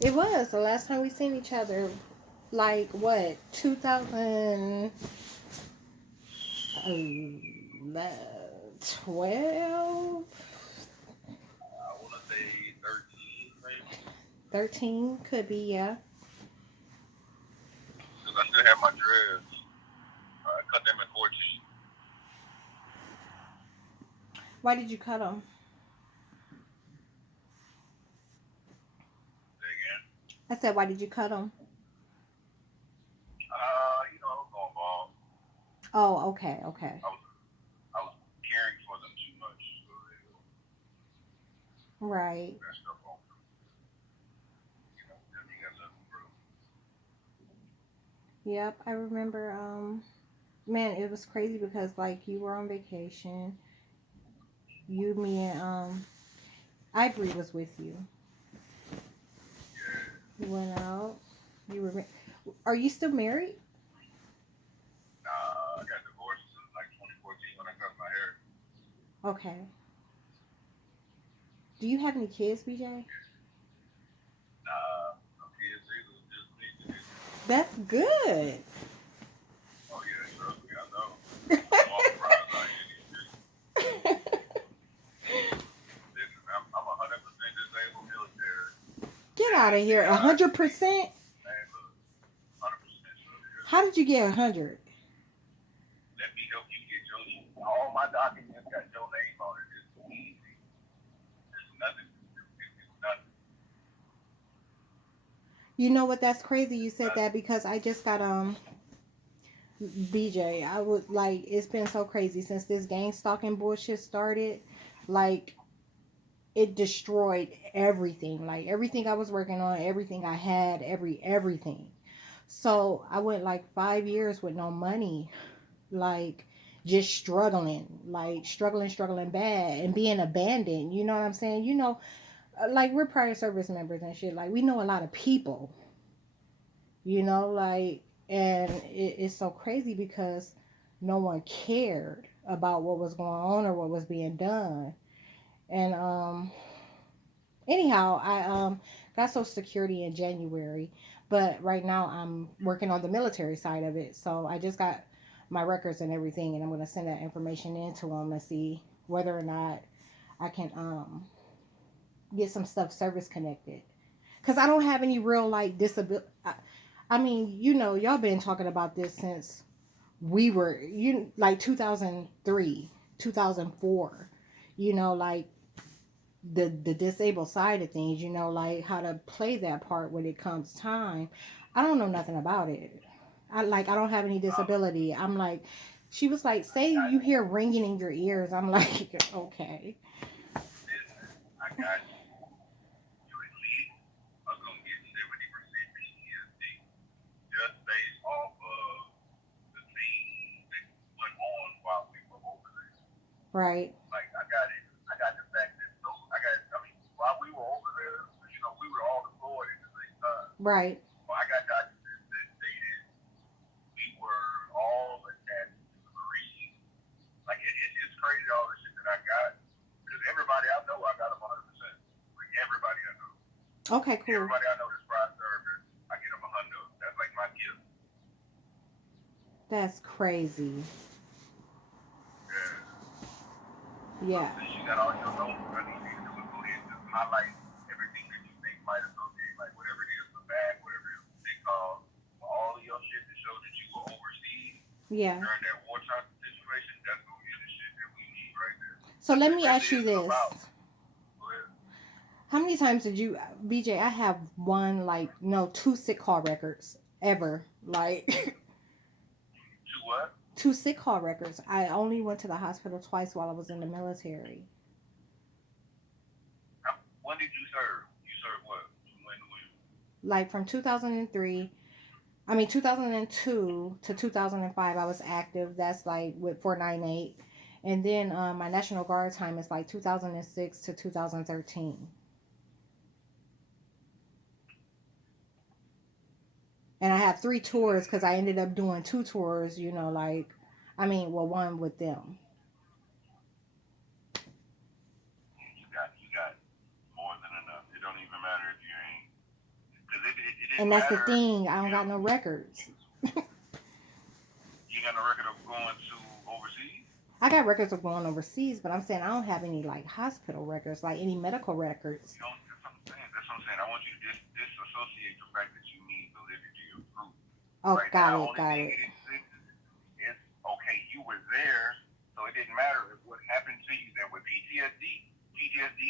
It was the last time we seen each other. Like what? 2012, I want to say 13, maybe. 13 could be, yeah. Because I still have my dreads. I cut them at 14. Why did you cut them? Say again. I said, why did you cut them? I was going bald. Oh, okay, okay. I was caring for them too much, so they Right. messed up on them. You got nothing, bro. Yep, I remember. Man, it was crazy because like you were on vacation. You, me, and Ivory was with you. Yeah. You went out. You were. Are you still married? Nah, I got divorced in like 2014 when I cut my hair. Okay. Do you have any kids, BJ? Nah, no kids either. Just me. That's good. Oh yeah, trust me, I know. I'm walking around out here in these streets. Listen, I'm 100% disabled military, Get out and of the here. A odds hundred of me, percent. man, look, 100% sure. Yeah. How did you get 100? Let me help you get your. All my documents got your name on it. It's easy. There's nothing. It's nothing. You know what? That's crazy. You It's said nothing. that because I just got BJ. I would like. It's been so crazy since this gang stalking bullshit started. Like it destroyed everything. Like everything I was working on, everything I had, everything. So I went like 5 years with no money, like just struggling, struggling bad and being abandoned. You know what I'm saying? Like we're prior service members and shit. Like we know a lot of people, and it's so crazy because no one cared about what was going on or what was being done. And anyhow, I got Social Security in January, but right now I'm working on the military side of it. So I just got my records and everything, and I'm gonna send that information in to them and see whether or not I can get some stuff service connected. Cause I don't have any real like disability. I mean, y'all been talking about this since we were like 2003, 2004. Like the disabled side of things, like how to play that part when it comes time. I don't know nothing about it. I don't have any disability. I'm like, she was like, I say got you you. hear ringing in your ears. I'm like, okay. Listen, I got you. You at least are gonna get 70% PTSD just based off of the things that went on while we were over there. Right, Like I got it. I got the fact that those. I got. I mean, while we were over there, we were all deployed at the same time. right. Well, I got documents that stated we were all attached to the Marines. Like it's crazy all the shit that I got because everybody I know I got them 100%. Like everybody I know. Okay, cool. Everybody I know that's prior service, I get them a hundo. That's like my gift. That's crazy. Yeah. So Yeah. since you got all your notes, what I need you to do is go ahead and just highlight everything that you think might associate, like whatever it is, the bag, whatever it is, the big call, all of your shit to show that you were overseas Yeah. during that wartime situation. That's gonna be the shit that we need right there. So Because let it me really ask you isn't this. about. Go ahead. How many times did you, BJ? I have one, like, no, two sick call records ever. Like, To what? two sick call records. I only went to the hospital twice while I was in the military. When did you serve? You served what? From when to when? Like, from 2003, I mean, 2002 to 2005, I was active. That's like with 498. And then my National Guard time is like 2006 to 2013. And I have three tours because I ended up doing two tours, I mean, well, one with them. You got more than enough. It don't even matter if you ain't didn't And that's the matter. thing. I don't got no records. You got no record of going to overseas. I got records of going overseas, but I'm saying I don't have any like hospital records, like any medical records. You don't. That's what I'm saying. That's what I'm saying. I want you to disassociate the fact that you need validity of proof. Oh, Right got now, it, only got thing it. it exists is okay. You were there, so it didn't matter what happened to you. That with PTSD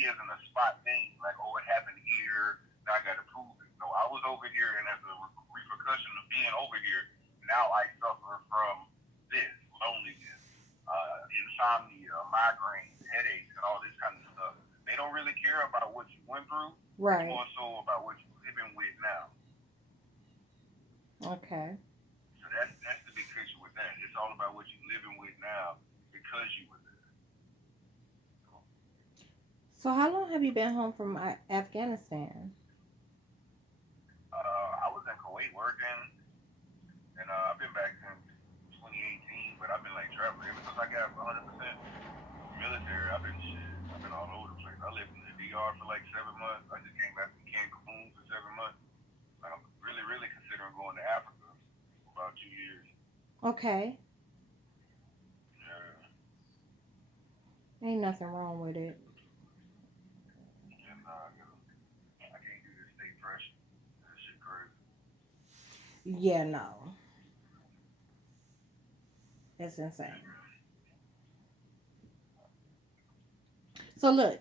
isn't a spot thing. Like, oh, it happened here. Now I got to prove it. No, I was over here, and as a repercussion of being over here, now I suffer from this loneliness, insomnia, migraines, headaches, and all this kind of stuff. They don't really care about what you went through. It's Right. more so about what you're living with now. Okay. So that's the big picture with that. It's all about what you're living with now because you were there. So how long have you been home from Afghanistan? I was in Kuwait working, and I've been back since 2018. But I've been like traveling ever since I got 100% military. I've been all over the place. I lived in the DR for like 7 months. I just came back from Cancun for 7 months. I'm really considering going to Africa for about 2 years. Okay. Yeah, Ain't nothing wrong with it. and I can't do this state pressure. That shit crazy. Yeah, no. It's insane. So look,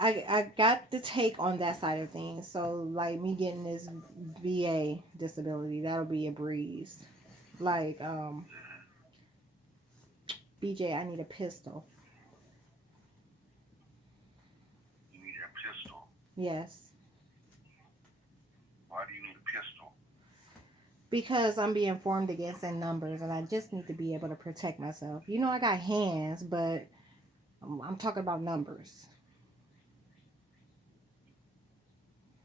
I got the take on that side of things. So like me getting this VA disability, that'll be a breeze. Like BJ, I need a pistol. You need a pistol. Yes. Why do you need a pistol? Because I'm being formed against in numbers and I just need to be able to protect myself. You know I got hands, but I'm talking about numbers.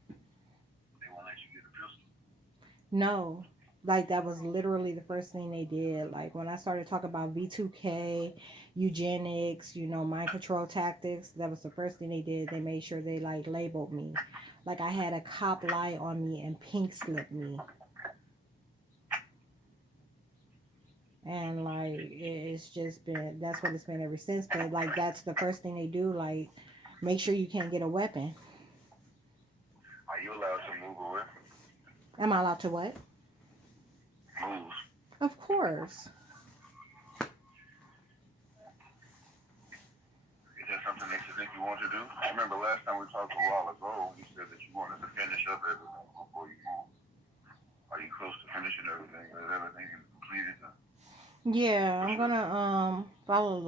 They won't let you get a pistol. No. Like that was literally the first thing they did. Like when I started talking about V2K, eugenics, mind control tactics, that was the first thing they did. They made sure they like labeled me. Like I had a cop lie on me and pink slip me. And like it's just been that's what it's been ever since. But like that's the first thing they do, like make sure you can't get a weapon. Are you allowed to move away? Am I allowed to what? Move. Of course. Is that something that you think you want to do? I remember last time we talked a while ago, you said that you wanted to finish up everything before you move. Are you close to finishing everything? Is everything completed? Yeah, What's I'm your gonna file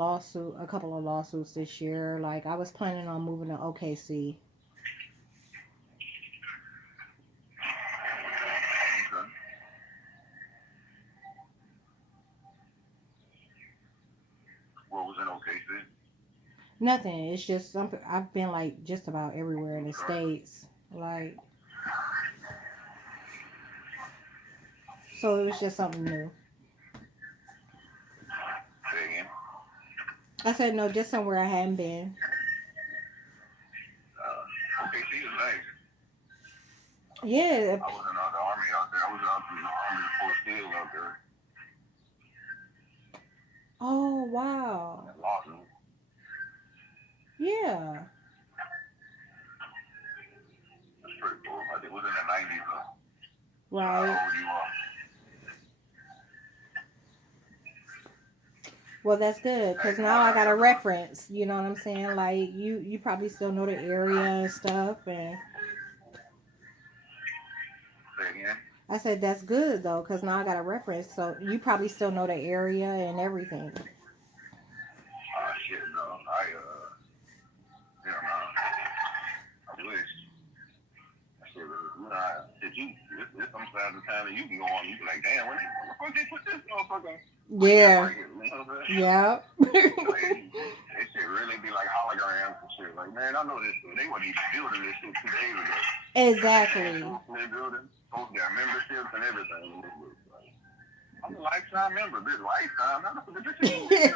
a couple of lawsuits this year. Like I was planning on moving to OKC. okay? What was in OKC? Nothing. It's just I've been like just about everywhere in the Okay. states. Like so, it was just something new. Say again. I said no, just somewhere I hadn't been. OKC is nice. Yeah. I was in the army out there. I was out in the army in Fort Steele out there. Oh wow. In Lawson. Yeah. That's pretty cool. I think it was in the 90s though. So how Right. old you are? Well, that's good Hey, because you now want I to got hear a about? reference. You know what I'm saying? Like you probably still know the area and stuff. And Say again. I said that's good though because now I got a reference. So you probably still know the area and everything. Shit, no. Yeah, no. I wish. Shit, shit, it's some side of the time that you can go on, you be like, damn, what the fuck they put this motherfucker right here, Yeah. right here, you know what I'm saying? Yeah. Like, it should really be like holograms and shit. Like, man, I know this shit. They weren't even building this shit 2 days ago. Got the Exactly. actual their building, folks got memberships and everything in this bitch. Like, I'm a lifetime member, bitch. Lifetime? How the fuck did this 2 years?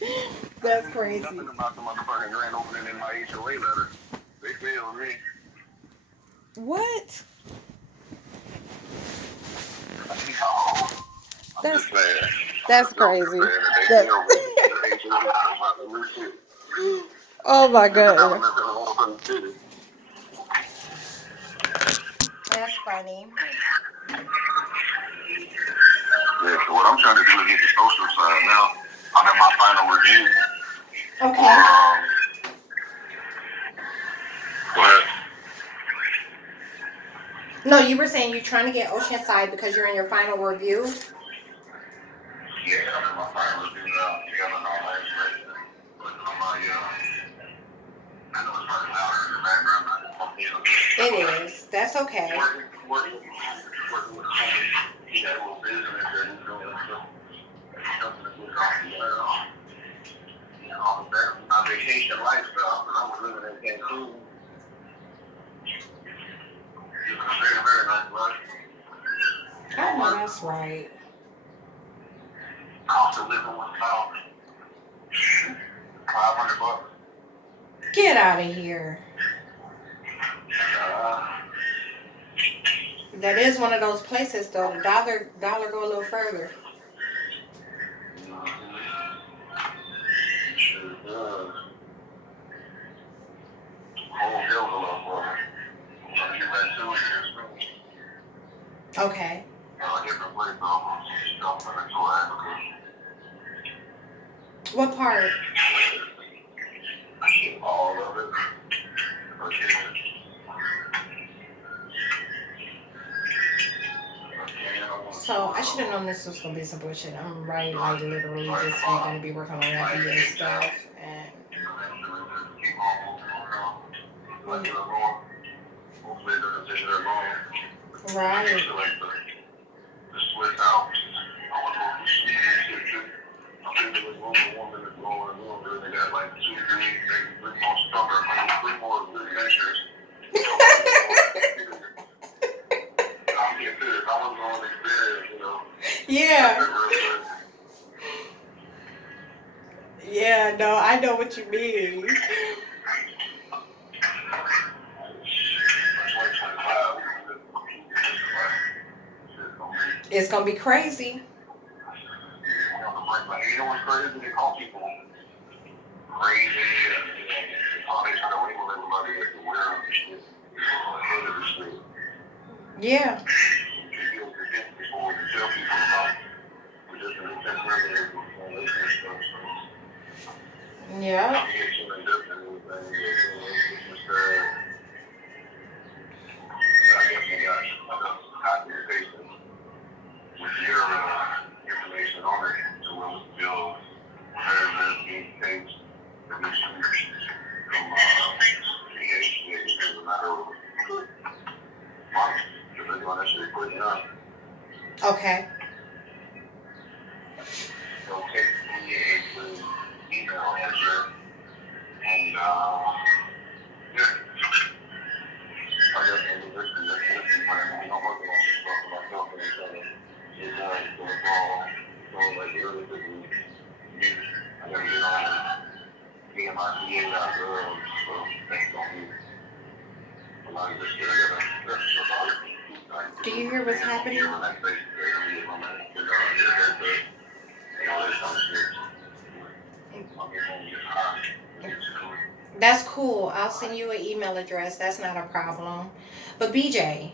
I That's ain't seen crazy. nothing about the motherfucking grand opening in my HOA letter. They failed me. What? No, I'm That's just saying. I'm that's just joking, crazy. saying that they That, still really hate you about the new shit. oh my It's the god. government that wants us to city. That's funny. Yeah, so what I'm trying to do is get the social side now. I'm in my final review for Okay. go ahead. No, you were saying you're trying to get Oceanside because you're in your final review. Yeah, I'm in my final review now. Together on my information. Working on my I know it's probably louder in the background, but It is. That's okay. working with homie. He got a little business that he's doing, so something to get off the ground. You know, that's my vacation lifestyle, but I was living in Cancun. It was a very, very nice life. I know that's right. Cost of living was about $500. Get out of here. Uh, That is one of those places though. The dollar go a little further. sure does. Whole deal was a little brother. I get back to it here soon. Okay. A different place though. I'm gonna tour Africa. What part? All of it. Okay. So I should have known this was gonna be some bullshit. I'm right, like literally this week gonna be working on that VA stuff and right. The Swiss Alps. I want to go ski and shit too. I think there was one that's going on. They got like 2, 3, maybe 3 more summer, maybe 3 more good ventures. I'm being serious. I was going to experience, you know. Yeah. Yeah, no, I know what you mean. 2025. It's gonna be crazy. You know what's crazy? They call people crazy and how they try to label everybody as the weird and shit. Ahead of the shit. Yeah. You deal with the before you tell people about the different contemporaries and stuff. Yeah. I'm here chilling different and everything. It's just I definitely got enough documentation with your information on it to where we feel very, very big things that we should from PhD. It's just a matter of months because they're doing that shit quick enough. Okay. They'll take me a email answer and yeah, I definitely listen plan. I mean, I'm working on this stuff for myself and each other. It's all like early this week. I gotta get on PMICA.gov, so that's gonna be a lot of this shit. I gotta Do you hear what's happening? That's cool. I'll send you an email address. That's not a problem. But BJ,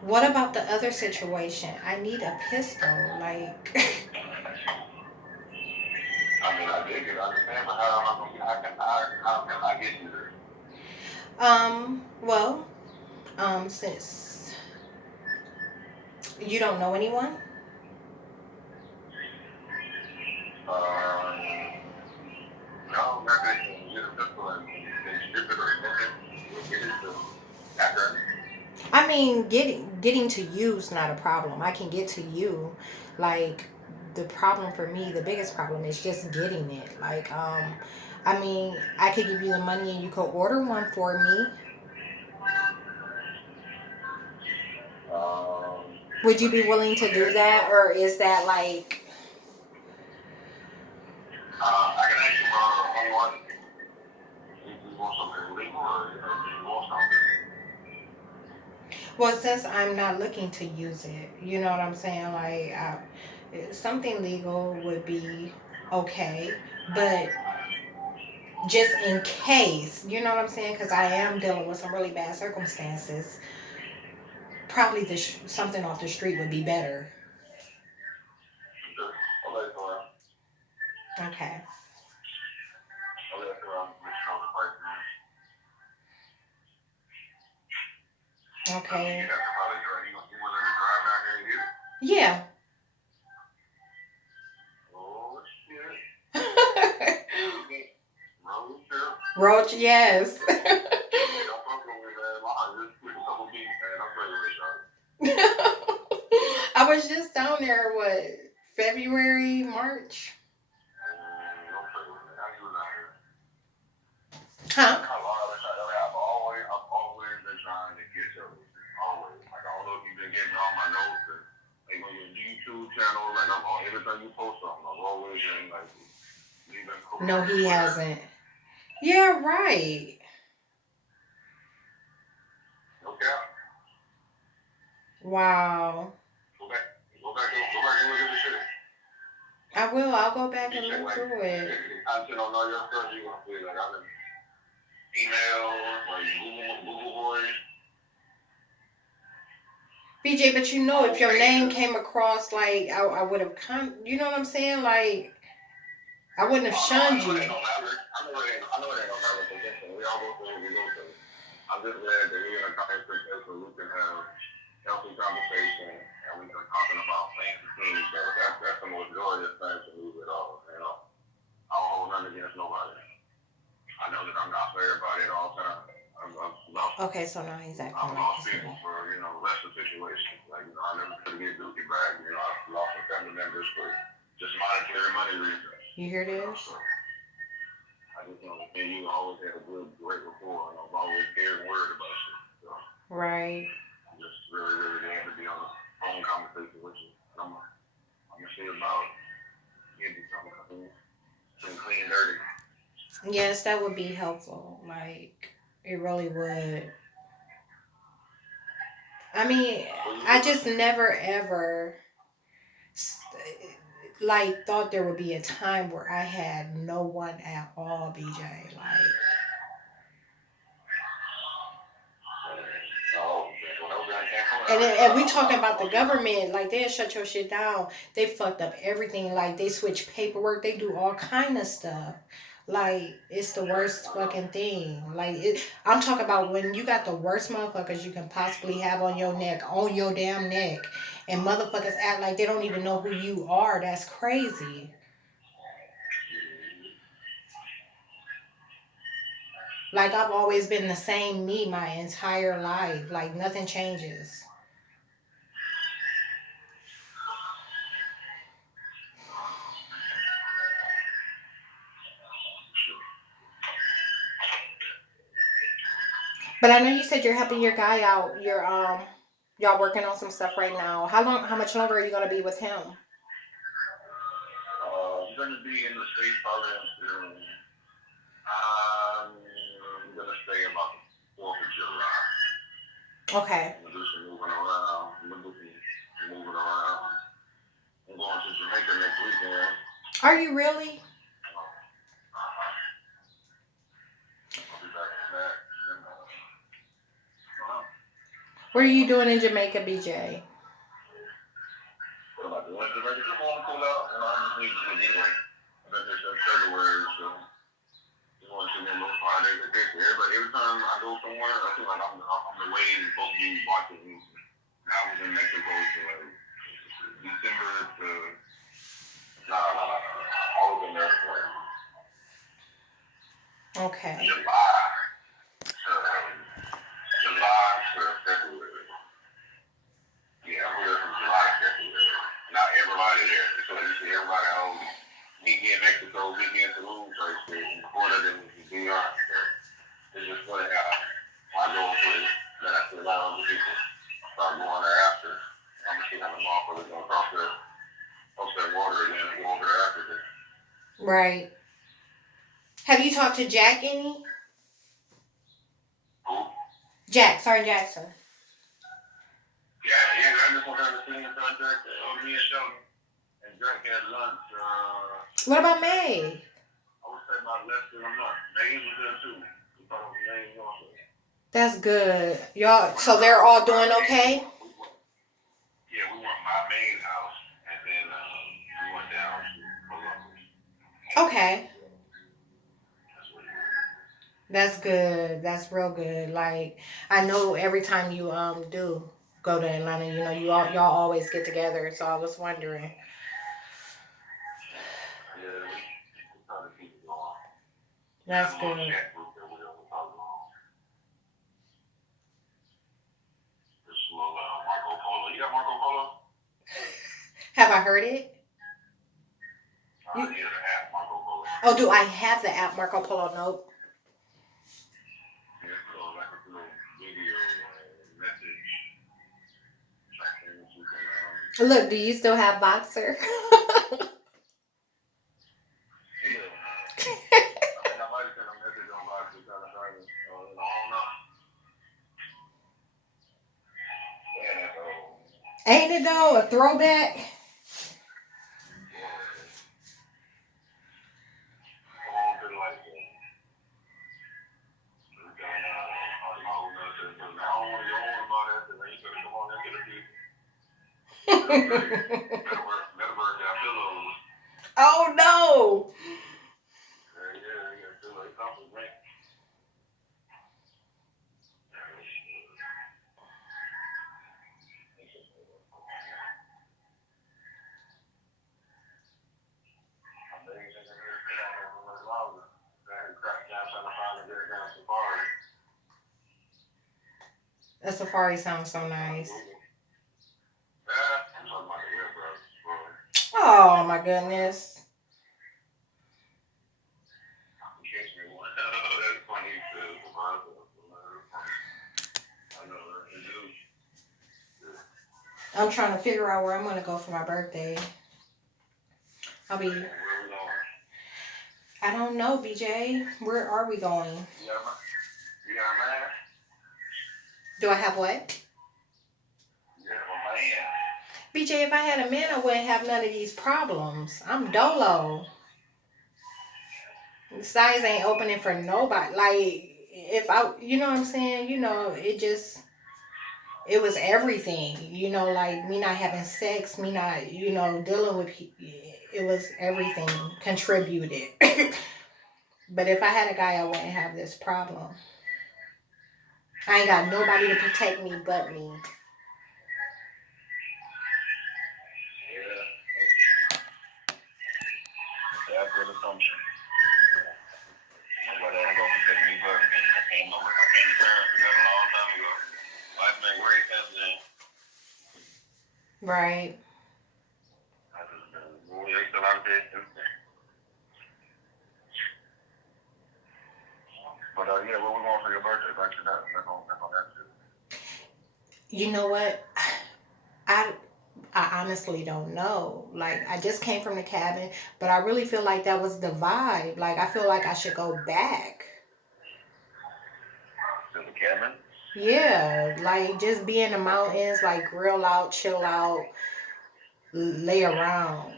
what about the other situation? I need a pistol. Like, I mean, I dig it. I understand, but how can I get you there? well, since you don't know anyone, Um, no, not that you can get a pistol and ship it or something. Get it to Akron. I mean, getting to you is not a problem. I can get to you. Like, the problem for me, the biggest problem is just getting it. Like, I mean, I could give you the money and you could order one for me. Um, Would you be willing to do that, or is that like? I can ask you about a whole lot. If you want something illegal or if you want something. Well, since I'm not looking to use it, you know what I'm saying? Something legal would be okay, but just in case, you know what I'm saying? Because I am dealing with some really bad circumstances. Probably something off the street would be better. Sure. Okay, so Okay. okay, so make sure the price is. I mean, you Okay. have to probably drive. You willing to drive down here and get it? Yeah. Oh shit. Road trip. Roach, yes. Hey, don't fuck with me, man. My heart just quit a couple beats, man. I'm ready to y'all. I was just down there, what, February, March? Don't play with me. How you was out here? Huh? I've always been trying to catch up with you. Always. Like, I don't know if you've been getting all my notes and like on your YouTube channel, like I'm on everything you post on. I've always been like, you've been cool. No, he hasn't. Yeah, right. Okay. Wow. Go back. Go back and look at the shit. I will. I'll go back You and check look like through it. content on all your stuff. You gonna feel like I've been emails, like Google Voice. BJ, but you know, if your name came across, like, I would have you know what I'm saying? Like, I wouldn't have Oh no, I shunned know it you. ain't gonna matter. I know it ain't gonna matter for attention. We all go through what we go through. I'm just glad that we're in a conversation where we can have healthy conversation and we can talking about things and things. So that's the most joyous thing to me with all. You know, I don't hold nothing against nobody. I know that I'm not for everybody at all times. I'm lost. Okay, so now he's acting I've like lost he's people me. for lesser situations. Like I never could get Dookie back. I've lost some family members for just monetary money reasons. You hear this? So I just know that you always had a great rapport, and I've always cared and worried about you. So Right. I'm just really, really glad to be on a phone conversation with you. And I'm gonna see about getting something clean, dirty. Yes, that would be helpful. Like, it really would. I mean, I just never ever like thought there would be a time where I had no one at all, BJ. Like, Oh, and we talking about the government, like they'll shut your shit down. They fucked up everything. Like they switch paperwork. They do all kind of stuff. Like it's the worst fucking thing. I'm talking about when you got the worst motherfuckers you can possibly have on your damn neck, and motherfuckers act like they don't even know who you are. That's crazy. Like I've always been the same me my entire life. Like nothing changes. But I know you said you're helping your guy out. Y'all working on some stuff right now. How much longer are you gonna be with him? I'm gonna be in the States probably until I'm gonna stay about the 4th of July. Okay. I'm gonna do some moving around. I'm gonna do some moving around. I'm going to Jamaica next weekend. Are you really? I'll be back from that. And then, What are you doing in Jamaica, BJ? what am I doing? Jamaica, just want to cool out. I just need to get away. I've been here since February, so just want to see me a little Friday vacation. Every time I go somewhere, I feel like I'm the way supposed to be watching me. I was in Mexico for like December to nah. I was in there for Okay. July to February. Yeah, I'm here from July to February. Not everybody there. So like you see everybody else meet me in Mexico, meet me in Tulum, right there, in Florida, then in DR. So it's just funny how I go to it, then I see a lot of other people start going there after. I'm gonna see how the motherfuckers gonna cross that water again and go over there after this. Right. Have you talked to Jack any? Who? Jack, Sergeant Jackson. me and Sheldon and Drake had lunch. What about May? I would say about less than a month. May was there too. We thought it was May also. That's good. Y'all, Went so they're to all my doing main. okay? Yeah, we went my main house, and then we went down to Columbus. Okay. That's what it was. That's good. That's real good. Like I know every time you do go to Atlanta, you know, y'all always get together. So I was wondering. Yeah, we try to keep it going. There's That's a little good. chat group that we don't talk about. This little Marco Polo. You got Marco Polo? Have I heard it? You, Yeah, the app Marco Polo. oh, do I have the app Marco Polo? Nope. Yeah, it's like a little video message section that you can Look, do you still have Boxer? hell. I think I might have sent a message on Vibe to kind of try to, I don't know. Man, that's old. Ain't it though? A throwback? All been like that. I don't know, nothing, but I don't want to go on about that, because then you could come on into the people. Better work out pillows. Oh no! Yeah, you got pillows. It comes with rent. I bet you think they're going to sit on there for much longer. They're cracking down trying to find a good down safari. A safari sounds so nice. I'm talking about the red brothers, bro. Oh my goodness. In case me one. That's funny too. I know that. It do. I'm trying to figure out where I'm gonna go for my birthday. I'll be. Where we going? I don't know, BJ. Where are we going? You got a man? Do I have what? You got a man. BJ, if I had a man, I wouldn't have none of these problems. I'm dolo. The size ain't opening for nobody. Like, if I, you know what I'm saying? You know, it was everything. You know, like me not having sex, me not, dealing with, it was everything contributed. But if I had a guy, I wouldn't have this problem. I ain't got nobody to protect me but me. Yeah. That's a good assumption. Nobody ain't gonna protect me but me. I came to terms with that a long time ago. Life been great since then. Right. I just been they still out there since then. But yeah, where we going for your birthday? Back to that. Back on that too. You know what? I I honestly don't know. Like I just came from the cabin, but I really feel like that was the vibe. Like I feel like I should go back. To the cabin. Yeah, like just be in the mountains, like grill out, chill out, lay around.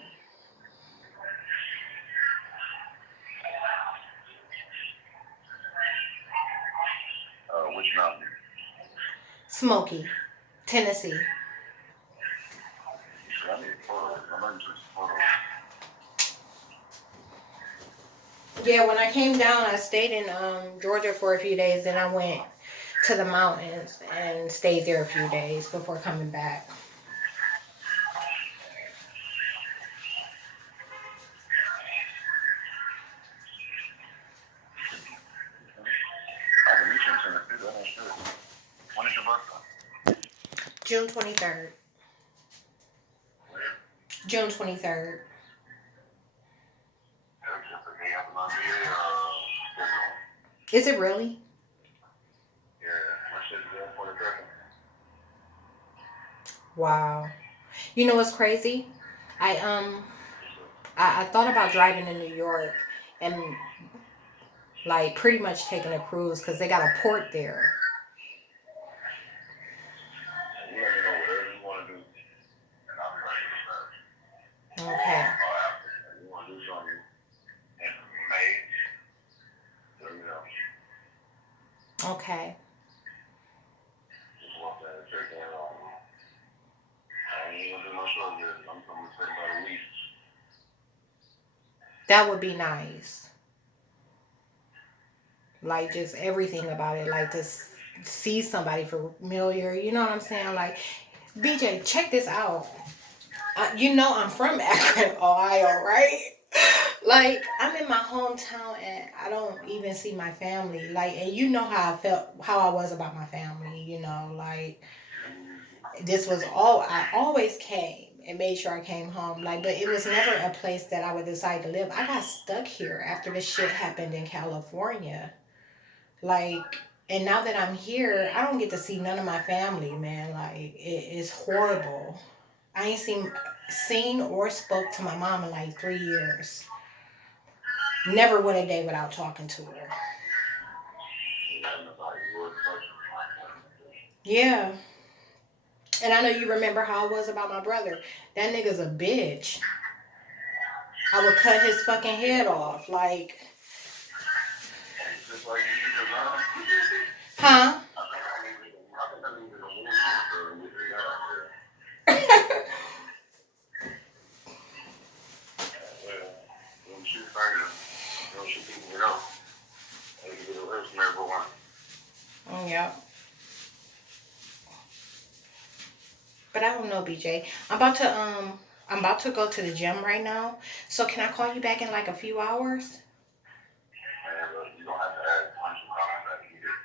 Which mountain? Smoky, Tennessee. I need photos. I'm going to take some photos. Yeah, when I came down, I stayed in Georgia for a few days, then I went to the mountains and stayed there a few days before coming back. I can meet you in Tennessee. That ain't shit. When is your birthday? June 23rd. Where? June 23rd. That's just the day after my VA. Is it really? Yeah, my shit's going for the second. Wow. You know what's crazy? I I thought about driving to New York and like pretty much taking a cruise because they got a port there. You let me know whatever you want to do. Okay. Just walk down and check in on me. I ain't gonna do no show yet. I'm coming to say about a week. That would be nice. Like just everything about it. Like to see somebody familiar. You know what I'm saying? Like, BJ, check this out. You know I'm from Akron, Ohio, right? Like I'm in my hometown and I don't even see my family. Like, and you know how I felt, how I was about my family. You know, like this was all I always came and made sure I came home. Like, but it was never a place that I would decide to live. I got stuck here after this shit happened in California. Like, and now that I'm here, I don't get to see none of my family, man. Like, it is horrible. I ain't seen or spoke to my mom in like 3 years. Never went a day without talking to her. Yeah. And I know you remember how I was about my brother. That nigga's a bitch. I would cut his fucking head off. Like, Just like you design. huh? I think I needed a woman to get the guy out there. Well, when she fired him, she people get out. And you get away from everyone. Yeah. But I don't know, BJ. I'm about to go to the gym right now. So can I call you back in like a few hours? And you don't have to add punch and comment that you just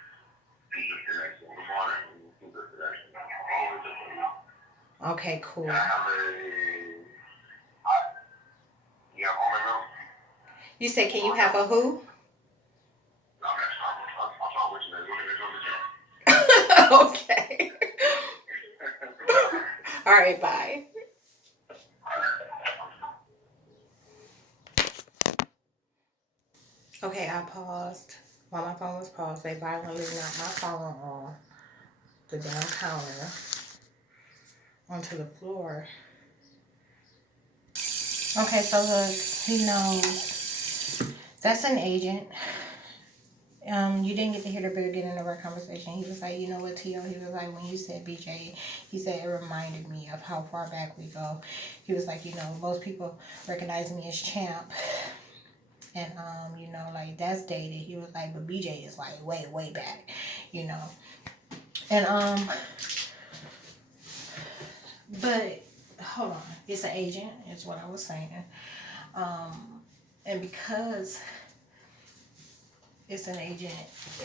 connection. Good morning. You keep the connection. Always just for you. Okay, cool. Can I have you have home email? You say can you have a who? Okay, I'll talk with you then. We're going to the gym. Okay. All right, bye. Okay, I paused. While my phone was paused, they violently knocked my phone off the damn counter onto the floor. Okay, so look, he knows. That's an agent. You didn't get to hear the beginning of our conversation. He was like, you know what, T.O.? He was like, when you said BJ, he said it reminded me of how far back we go. He was like, you know, most people recognize me as Champ. And, you know, like, that's dated. He was like, but BJ is, like, way, way back, you know. And, but, hold on. It's an agent, is what I was saying. And because it's an agent,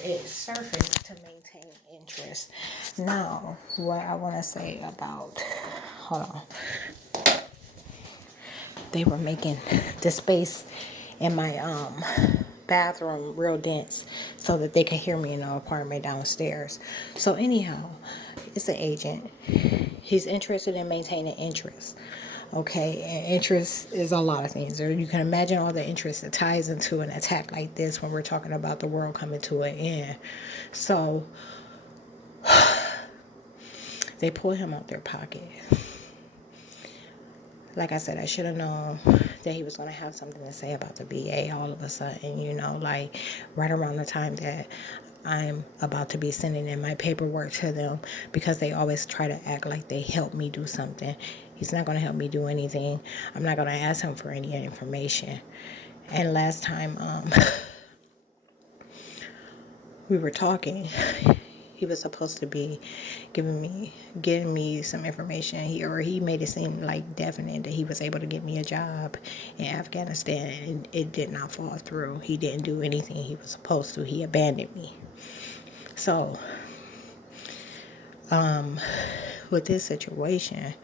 it surfaced to maintain interest. Now, what I want to say about, hold on. They were making the space in my bathroom real dense so that they could hear me in the apartment downstairs. So anyhow, it's an agent. He's interested in maintaining interest. Okay, and interest is a lot of things. Or you can imagine all the interest that ties into an attack like this when we're talking about the world coming to an end. So they pull him out their pocket. Like I said, I should have known that he was going to have something to say about the VA all of a sudden, you know, like right around the time that I'm about to be sending in my paperwork to them, because they always try to act like they help me do something. He's not going to help me do anything. I'm not going to ask him for any information. And last time we were talking, he was supposed to be getting me some information. He made it seem like definite that he was able to get me a job in Afghanistan, and it did not fall through. He didn't do anything he was supposed to. He abandoned me. So with this situation,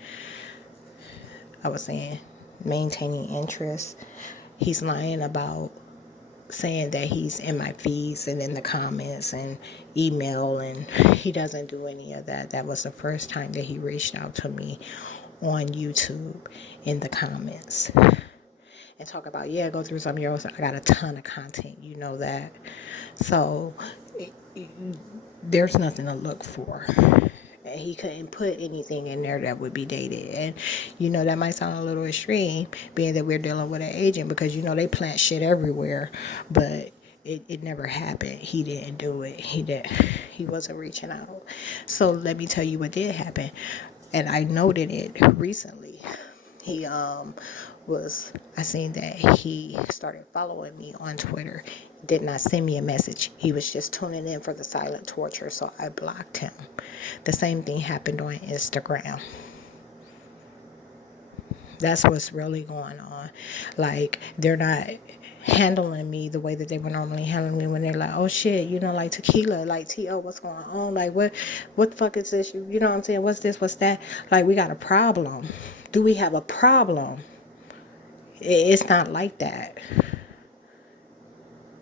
I was saying maintaining interest. He's lying about saying that he's in my feeds and in the comments and email, and he doesn't do any of that. That was the first time that he reached out to me on YouTube in the comments and talk about, yeah, go through some of yours. I got a ton of content, you know that. So there's nothing to look for. And he couldn't put anything in there that would be dated. And, you know, that might sound a little extreme, being that we're dealing with an agent, because, you know, they plant shit everywhere. But it never happened. He didn't do it. He wasn't reaching out. So let me tell you what did happen. And I noted it recently. He was I seen that he started following me on Twitter. Did not send me a message. He was just tuning in for the silent torture, so I blocked him. The same thing happened on Instagram. That's what's really going on. Like, they're not handling me the way that they would normally handle me when they're like, oh shit, like tequila, like T.O., what's going on? Like, what the fuck is this? You know what I'm saying? What's this? What's that? Like, we got a problem. Do we have a problem? It's not like that.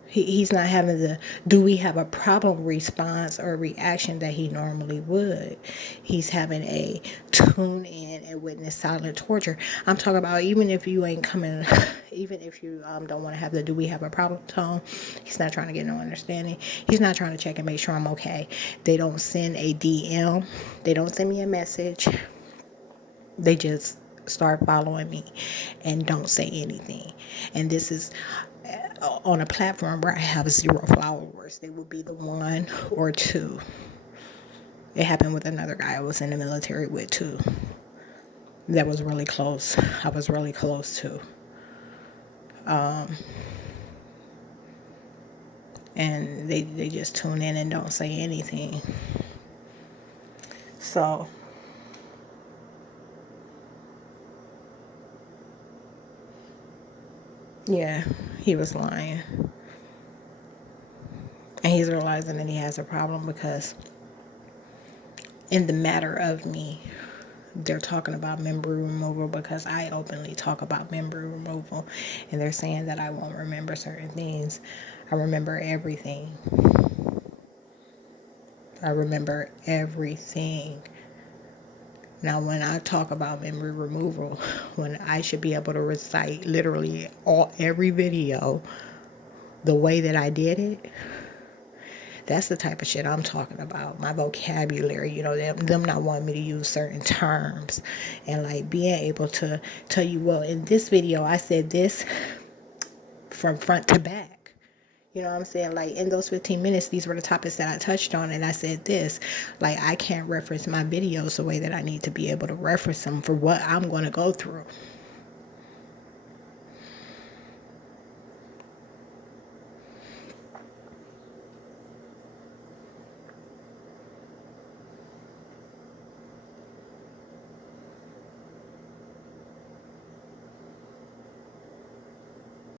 He's not having the do we have a problem response or reaction that he normally would. He's having a tune in and witness silent torture. I'm talking about even if you ain't coming, even if you don't want to have the do we have a problem tone, he's not trying to get no understanding. He's not trying to check and make sure I'm okay. They don't send a DM. They don't send me a message. They just start following me and don't say anything. And this is on a platform where I have 0 followers. They would be the 1 or 2. It happened with another guy I was in the military with too. That was really close. I was really close to. And they just tune in and don't say anything. So yeah, he was lying. And he's realizing that he has a problem because in the matter of me, they're talking about member removal because I openly talk about member removal, and they're saying that I won't remember certain things. I remember everything. I remember everything. Now, when I talk about memory removal, when I should be able to recite literally every video the way that I did it, that's the type of shit I'm talking about. My vocabulary, them not wanting me to use certain terms, and like being able to tell you, well, in this video, I said this from front to back. You know what I'm saying? Like, in those 15 minutes, these were the topics that I touched on, and I said this. Like, I can't reference my videos the way that I need to be able to reference them for what I'm going to go through.